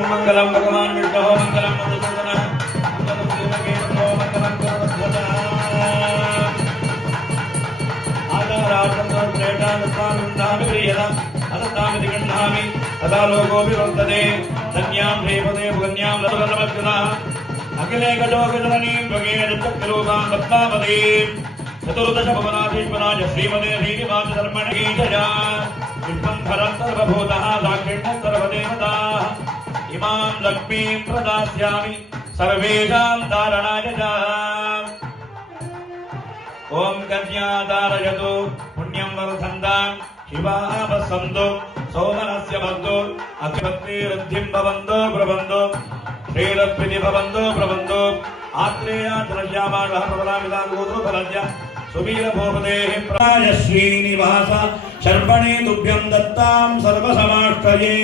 ओम मंगलम भगवान विष्णु मंगलम मधुसूदन मंगलम देवकी नमो मंगलम गणपतये आधारार्थं श्रेष्ठानुष्ठानं प्रियदा अनन्तामिति गृह्णामि तदा लोकोऽपि वर्तते धन्यां श्रीपदे भुगन्यां लभनमस्कृता अखिले गजोगिरणीं भगेन चक्ररूपां पद्मावतीं चतुर्दश भुवनाधीश्वराय श्रीमते श्रीनिवास धर्मणे जया विश्वंभरं सर्वभूतः साक्षिण्यं सर्वदेवताः इमां लक्ष्मीं प्रदास्यामि सर्वेषां धारणाय च ओम कन्यादारयतु पुण्यं वर्धन्तां शिवाः वसन्तु सौमनस्य भक्तो अक्षपत्रिवृद्धिं भवन्तो प्रबन्धो श्रीलक्ष्मी भवन्तो प्रबन्धो आत्रेयाद्रश्यामाणः प्रबलामिदागोत्रोफलस्य सुवीरभूपतेः प्राय श्रीनिवास शर्वणे तुभ्यं दत्तां सर्वसमाश्रये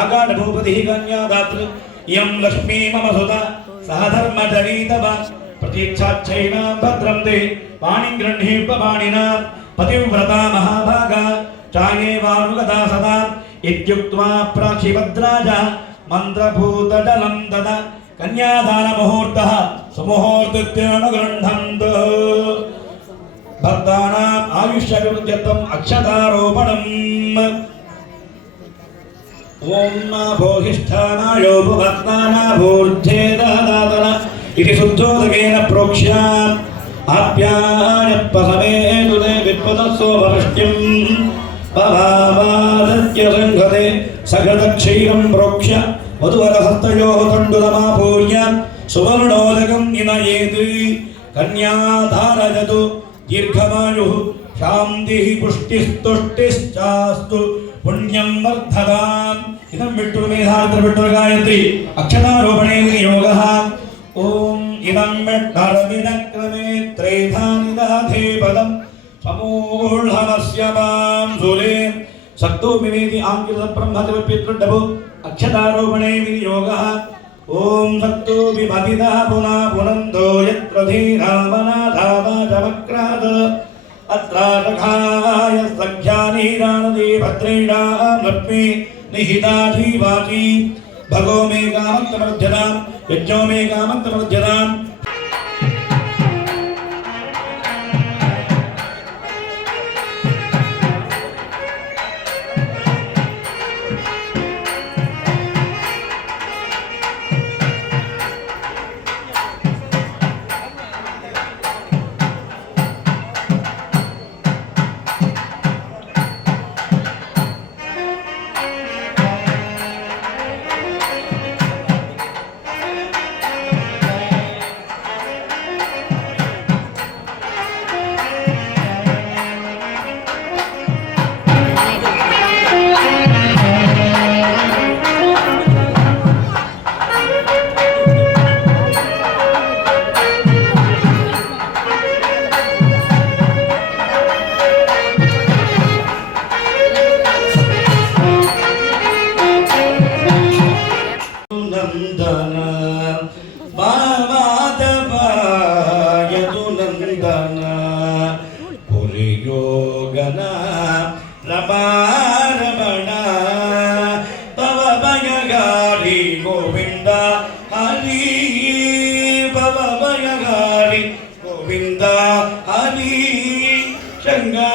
आगाढभूपतिः कन्यादातृ इयं लक्ष्मी मम सुता सहधर्मचरी तव प्रतीक्षाच्छैना भद्रं ते पाणिं गृह्णीत्वा पाणिना पतिव्रता महाभागा चायेवानुगता सदा इत्युक्त्वा प्राक्षिभद्राज मन्त्रभूतजलं ददा कन्यादानमुहूर्तः सुमुहूर्तत्यानुगृह्णन्तु भक्तानाम् आयुष्यवृद्ध्यर्थम् अक्षतारोपणम् ओम भोहिष्ठानायोपभक्तानाभूर्ध्येदादातन इति शुद्धोदकेन प्रोक्ष्य आप्यायपसमेतुते विप्पतस्सोपवृष्ट्यं पभावादत्यसङ्घते सकृतक्षीरं प्रोक्ष्य वधुवरहस्तयोः तण्डुलमापूर्य सुवर्णोदकं निनयेत् कन्याधारयतु दीर्घमायुः शान्तिः पुष्टिस्तुष्टिश्चास्तु पुण्यं वर्धताम् इदं विष्णुर्मेधार्द्रविष्णुर्गायत्री अक्षतारोपणे विनियोगः ओम इदं विष्णुर्विनक्रमे त्रेधानिदाधे पदं समूढमस्य मां सुरे सक्तो मिमेति आङ्कितब्रह्मतिपितृडभो अक्षतारोपणे विनियोगः ओम सक्तो विमदिदा पुनः पुनन्दो यत्र धीरामनाधावाचमक्राद अत्राटघाय सख्यानीरानदे भद्रेणां लक्ष्मी निहिता जीवाची भगो मे कामन्तमर्ध्यताम् यज्ञो मे कामन्तमर्ध्यताम्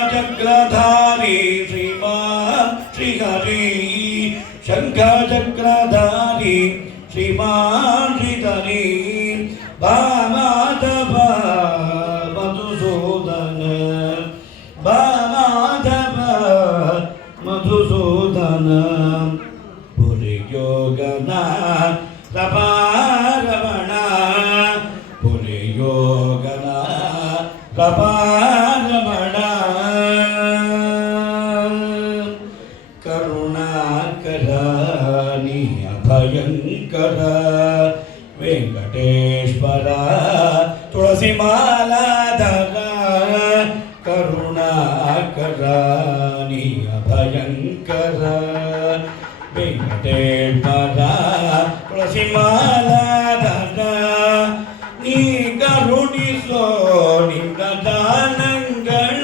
शंखचक्रधारी श्रीमान श्रीहरि शंखचक्रधारी श्रीमान श्रीहरि माधव मधुसूदन माधव मधुसूदन पुरियोगनाथ रमण पुरियोगनाथ रमण करुणाकरानि अभयंकर वेंकटेश्वर तुलसीमालाधर करुणाकरानि अभयंकर वेंकटेश्वर तुलसीमालाधर नी करुणिसो निन्न दानंगळ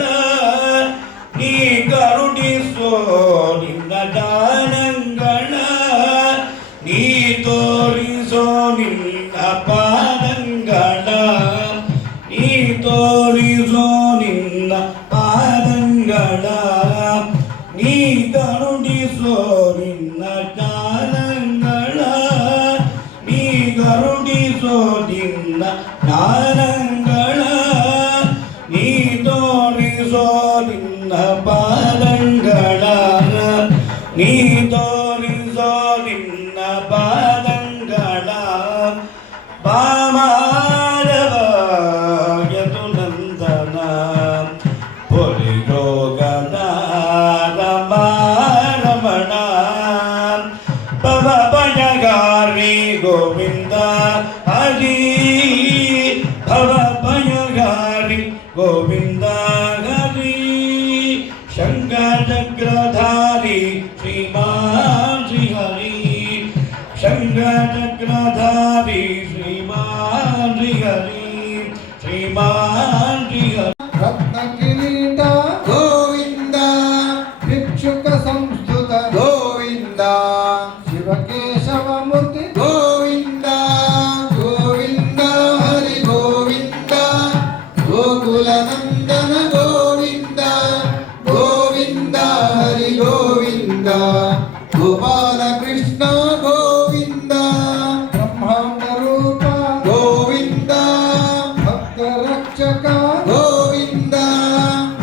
नी करुणिसो निन्न दानंगळ नी ನಿನ್ನ ಪಾದಂಗಳ ನೀ ತೋರಿಸೋ ನಿನ್ನ ಪಾದಂಗಳ ನೀ ಕರುಣಿಸೋ ನಿನ್ನ ಜ್ಞಾನಗಳ ನೀ ಕರುಣಿಸೋ ನಿನ್ನ ಜ್ಞಾನಗಳ ನೀ ತೋರಿಸೋ ನಿನ್ನ ಪಾದಂಗಳ ನೀ ತೋರಿಸೋ ನಿನ್ನ ಪಾದಂಗಳ ಬಾಮಾರವಾಯತು ನಂದನ ಪೊಲಿರೋಗದ ರಮಣ ಭವ ಭಯಗಾರಿ ಗೋವಿಂದ ಹರಿ ಭವ ಭಯಗಾರಿ ಗೋವಿಂದ ಹರಿ ಶಂಕರಚಕ್ರಧಾರಿ ಶ್ರೀಮಾನ್ ಶ್ರೀ ಹರಿ ಶಂಕರಚಕ್ರಧಾರಿ ಶ್ರೀಮಾನ್ ಶ್ರೀ ಹರಿ ಶ್ರೀಮಾನ್ ಶ್ರೀ ಹರಿ ರತ್ನ ಕಿರೀಟ ಗೋವಿಂದ ಭಿಕ್ಷುಕ ಸಂಸ್ಕೃತ ಗೋವಿಂದ ಶಿವಕೇಶವ ಮೂರ್ತಿ ಗೋವಿಂದ ಗೋವಿಂದ ಹರಿ ಗೋವಿಂದ ಗೋಕುಲ ನಂದನ ಗೋವಿಂದ ಗೋವಿಂದ ಹರಿ ಗೋವಿಂದ ಗೋಪಾಲ ಕೃಷ್ಣ ಗೋವಿಂದ ಬ್ರಹ್ಮಾಂಡ ರೂಪ ಗೋವಿಂದ ಭಕ್ತ ರಕ್ಷಕ ಗೋವಿಂದ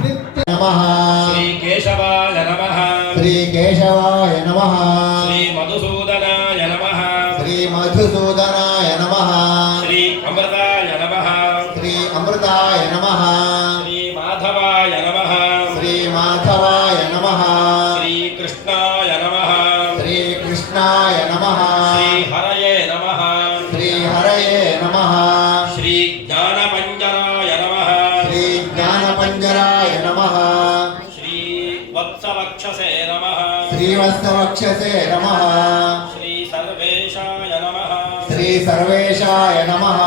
ನಿತ್ಯ ನಮಃ ಶ್ರೀ ಕೇಶವಾಯ ನಮಃ ಶ್ರೀ ಕೇಶವಾಯ ನಮಃ ಶ್ರೀ ಮಧುಸೂದನಾಯ ನಮಃ ಶ್ರೀ ಮಧುಸೂದನಾಯ ನಮಃ ಶ್ರೀ ಅಮೃತಾಯ ನಮಃ ಶ್ರೀ ಅಮೃತಾಯ ನಮಃ ಶ್ರೀ ಮಾಧವಾಯ ನಮಃ ಶ್ರೀ ಮಾಧವಾಯ ನಮಃ ಶ್ರೀ ಕೃಷ್ಣಾಯ ನಮಃ ಶ್ರೀ ಕೃಷ್ಣಾಯ ನಮಃ ಶ್ರೀ ಹರಯೇ ನಮಃ ಶ್ರೀ ಹರಯೇ ನಮಃ ಶ್ರೀ ಜ್ಞಾನಪಂಜರಾಯ ನಮಃ ಶ್ರೀ ಜ್ಞಾನಪಂಜರಾಯ ನಮಃ ಶ್ರೀ ವತ್ಸವಕ್ಷಸೇ ನಮಃ ಶ್ರೀ ವತ್ಸವಕ್ಷಸೇ ನಮಃ ಶ್ರೀ ಸರ್ವೇಶಾಯ ನಮಃ ಶ್ರೀ ಸರ್ವೇಶಾಯ ನಮಃ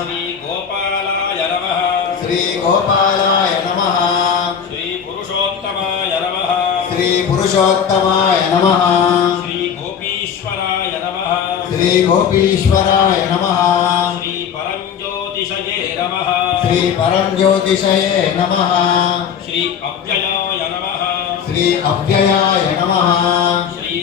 ಶ್ರೀ ಗೋಪಾಲಾಯ ನಮಃ ಶ್ರೀ ಗೋಪಾಲಾಯ ನಮಃ ಶ್ರೀ ಪುರುಷೋತ್ತಮಾಯ ನಮಃ ಶ್ರೀ ಪುರುಷೋತ್ತಮಾಯ ನಮಃ ಶ್ರೀ ಗೋಪೀಶ್ವರಾಯ ನಮಃ ಶ್ರೀ ಗೋಪೀಶ್ವರಾಯ ನಮಃ ಶ್ರೀ ಪರಂಜ್ಯೋತಿಷಯೇ ನಮಃ ಶ್ರೀ ಪರಂಜ್ಯೋತಿಷಯೇ ನಮಃ ಶ್ರೀ ಅವ್ಯಯಾಯ ನಮಃ ಶ್ರೀ ಅವ್ಯಯಾಯ ನಮಃ ಶ್ರೀ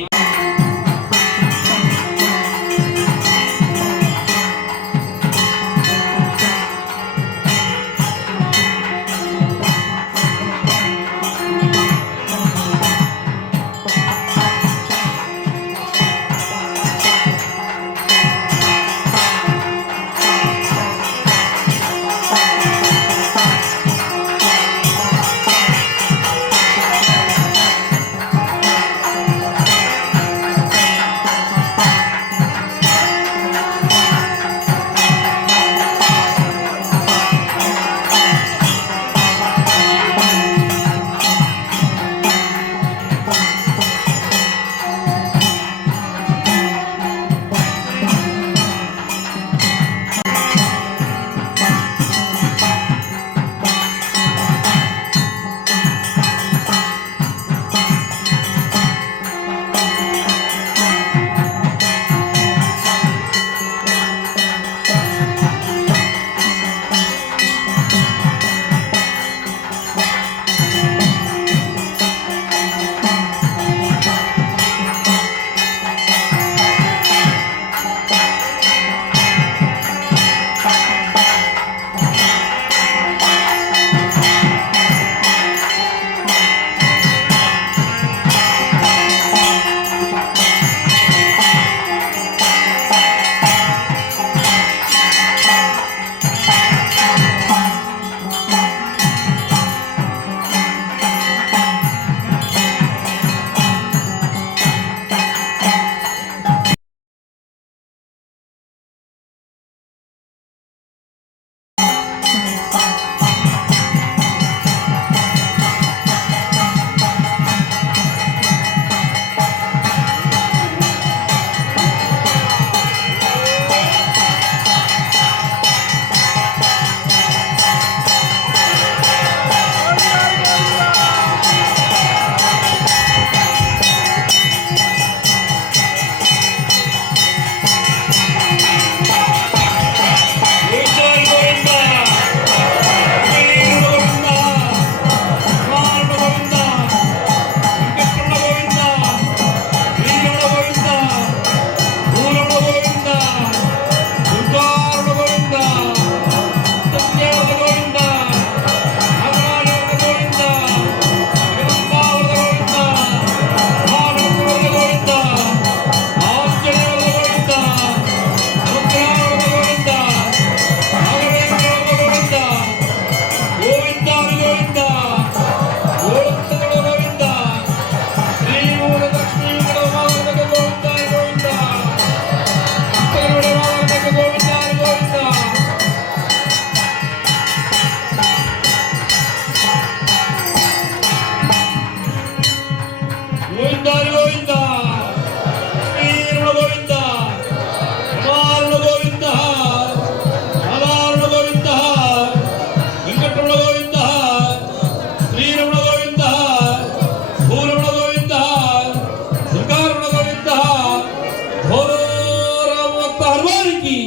सरकार की।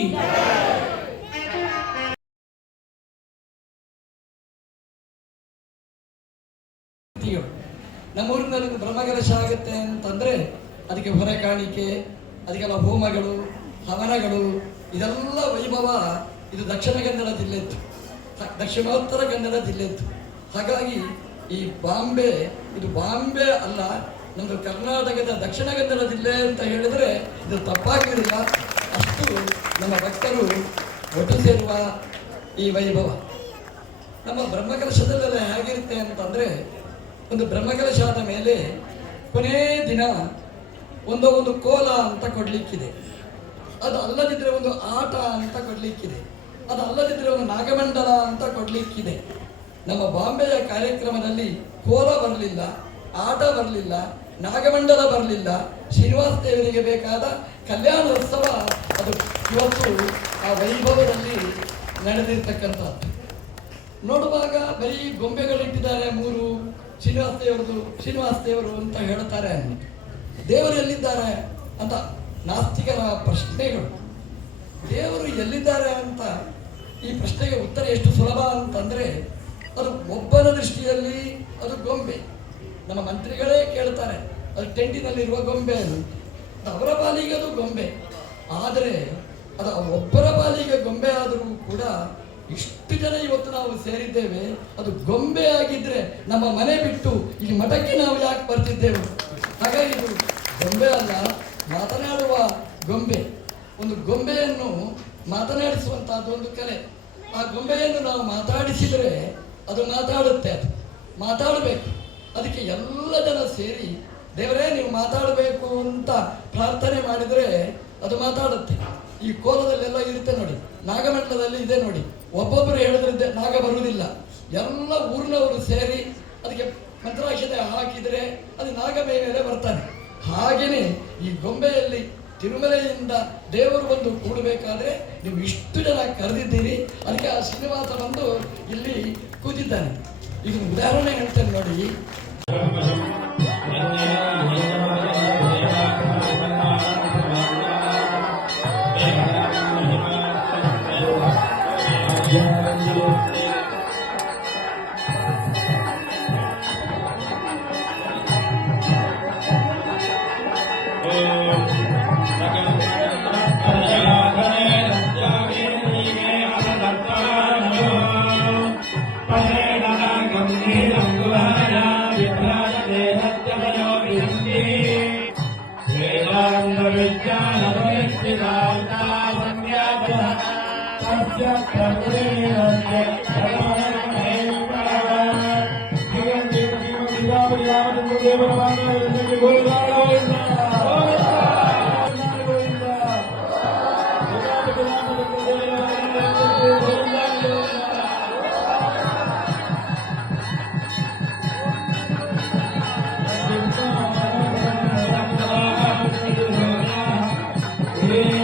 ನಮ್ಮೂರಿನಲ್ಲಿ ಬ್ರಹ್ಮಕಲಶ ಆಗುತ್ತೆ ಅಂತಂದ್ರೆ ಅದಕ್ಕೆ ಹೊರೆ ಕಾಣಿಕೆ, ಅದಕ್ಕೆಲ್ಲ ಹೋಮಗಳು, ಹವನಗಳು, ಇದೆಲ್ಲ ವೈಭವ ಇದು ದಕ್ಷಿಣ ಕನ್ನಡ ಜಿಲ್ಲೆದ್ದು, ದಕ್ಷಿಣೋತ್ತರ ಕನ್ನಡ ಜಿಲ್ಲೆದ್ದು. ಹಾಗಾಗಿ ಈ ಬಾಂಬೆ ಇದು ಬಾಂಬೆ ಅಲ್ಲ, ನಮ್ಮದು ಕರ್ನಾಟಕದ ದಕ್ಷಿಣ ಕನ್ನಡ ಜಿಲ್ಲೆ ಅಂತ ಹೇಳಿದರೆ ಇದು ತಪ್ಪಾಗಿರಲಿಲ್ಲ. ಅಷ್ಟು ನಮ್ಮ ಭಕ್ತರು ಒಟ್ಟು ಸೇರುವ ಈ ವೈಭವ ನಮ್ಮ ಬ್ರಹ್ಮಕಲಶದಲ್ಲೆಲ್ಲ ಹೇಗಿರುತ್ತೆ ಅಂತಂದರೆ, ಒಂದು ಬ್ರಹ್ಮಕಲಶ ಆದ ಮೇಲೆ ಕೊನೇ ದಿನ ಒಂದು ಕೋಲ ಅಂತ ಕೊಡಲಿಕ್ಕಿದೆ, ಅದು ಅಲ್ಲದಿದ್ದರೆ ಒಂದು ಆಟ ಅಂತ ಕೊಡಲಿಕ್ಕಿದೆ, ಅದು ಅಲ್ಲದಿದ್ದರೆ ಒಂದು ನಾಗಮಂಡಲ ಅಂತ ಕೊಡಲಿಕ್ಕಿದೆ. ನಮ್ಮ ಬಾಂಬೆಯ ಕಾರ್ಯಕ್ರಮದಲ್ಲಿ ಕೋಲ ಬರಲಿಲ್ಲ, ಆಟ ಬರಲಿಲ್ಲ, ನಾಗಮಂಡಲ ಬರಲಿಲ್ಲ. ಶ್ರೀನಿವಾಸ ದೇವರಿಗೆ ಬೇಕಾದ ಕಲ್ಯಾಣೋತ್ಸವ ಅದು ಇವತ್ತು ಆ ವೈಭವದಲ್ಲಿ ನಡೆದಿರ್ತಕ್ಕಂಥದ್ದು. ನೋಡುವಾಗ ಬರೀ ಗೊಂಬೆಗಳಿಟ್ಟಿದ್ದಾರೆ, 3 ಶ್ರೀನಿವಾಸ ದೇವರು ಅಂತ ಹೇಳ್ತಾರೆ. ದೇವರು ಎಲ್ಲಿದ್ದಾರೆ ಅಂತ ನಾಸ್ತಿಕರ ಪ್ರಶ್ನೆಗಳು. ದೇವರು ಎಲ್ಲಿದ್ದಾರೆ ಅಂತ ಈ ಪ್ರಶ್ನೆಗೆ ಉತ್ತರ ಎಷ್ಟು ಸುಲಭ ಅಂತಂದರೆ, ಅದು ಒಬ್ಬನ ದೃಷ್ಟಿಯಲ್ಲಿ ಅದು ಗೊಂಬೆ. ನಮ್ಮ ಮಂತ್ರಿಗಳೇ ಕೇಳ್ತಾರೆ, ಅದು ಟೆಂಟಿನಲ್ಲಿರುವ ಗೊಂಬೆ ಅದು ಅವರ ಪಾಲಿಗೆ ಅದು ಗೊಂಬೆ. ಆದರೆ ಅದು ಒಬ್ಬರ ಪಾಲಿಗೆ ಗೊಂಬೆ ಆದರೂ ಕೂಡ ಇಷ್ಟು ಜನ ಇವತ್ತು ನಾವು ಸೇರಿದ್ದೇವೆ, ಅದು ಗೊಂಬೆ ಆಗಿದ್ರೆ ನಮ್ಮ ಮನೆ ಬಿಟ್ಟು ಈ ಮಠಕ್ಕೆ ನಾವು ಯಾಕೆ ಬರ್ತಿದ್ದೇವೆ? ಹಾಗಾಗಿ ಇದು ಗೊಂಬೆ ಅಲ್ಲ, ಮಾತನಾಡುವ ಗೊಂಬೆ. ಒಂದು ಗೊಂಬೆಯನ್ನು ಮಾತನಾಡಿಸುವಂತಹದ್ದು ಒಂದು ಕಲೆ. ಆ ಗೊಂಬೆಯನ್ನು ನಾವು ಮಾತಾಡಿಸಿದರೆ ಅದು ಮಾತಾಡುತ್ತೆ, ಅದು ಮಾತಾಡಬೇಕು. ಅದಕ್ಕೆ ಎಲ್ಲ ಜನ ಸೇರಿ ದೇವರೇ ನೀವು ಮಾತಾಡಬೇಕು ಅಂತ ಪ್ರಾರ್ಥನೆ ಮಾಡಿದರೆ ಅದು ಮಾತಾಡುತ್ತೆ. ಈ ಕೋಲದಲ್ಲೆಲ್ಲ ಇರುತ್ತೆ ನೋಡಿ, ನಾಗಮಂಡಲದಲ್ಲಿ ಇದೆ ನೋಡಿ, ಒಬ್ಬೊಬ್ಬರು ಹೇಳಿದ್ರೆ ನಾಗ ಬರುವುದಿಲ್ಲ. ಎಲ್ಲ ಊರಿನವರು ಸೇರಿ ಅದಕ್ಕೆ ಮಂತ್ರಾಕ್ಷತೆ ಹಾಕಿದರೆ ಅದು ನಾಗ ಮೇಲೆ ಬರ್ತಾನೆ. ಹಾಗೆಯೇ ಈ ಗೊಂಬೆಯಲ್ಲಿ ತಿರುಮಲೆಯಿಂದ ದೇವರು ಬಂದು ಕೂಡಬೇಕಾದ್ರೆ ನೀವು ಇಷ್ಟು ಜನ ಕರೆದಿದ್ದೀರಿ, ಅದಕ್ಕೆ ಆ ಶ್ರೀನಿವಾಸ ಬಂದು ಇಲ್ಲಿ ಕೂತಿದ್ದಾನೆ. ಇದು ಉದಾಹರಣೆ ಹೇಳ್ತೇನೆ ನೋಡಿ. Yeah.